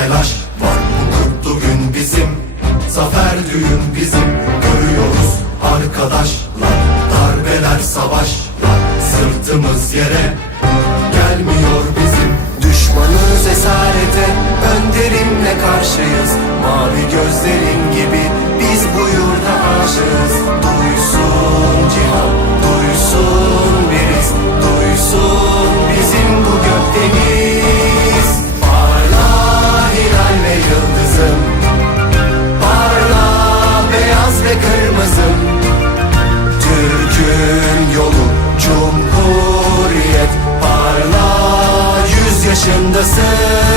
telaş var. Bu kutlu gün bizim Zafer düğün bizim. Görüyoruz arkadaşlar Darbeler savaşlar. Sırtımız yere Yaşındasın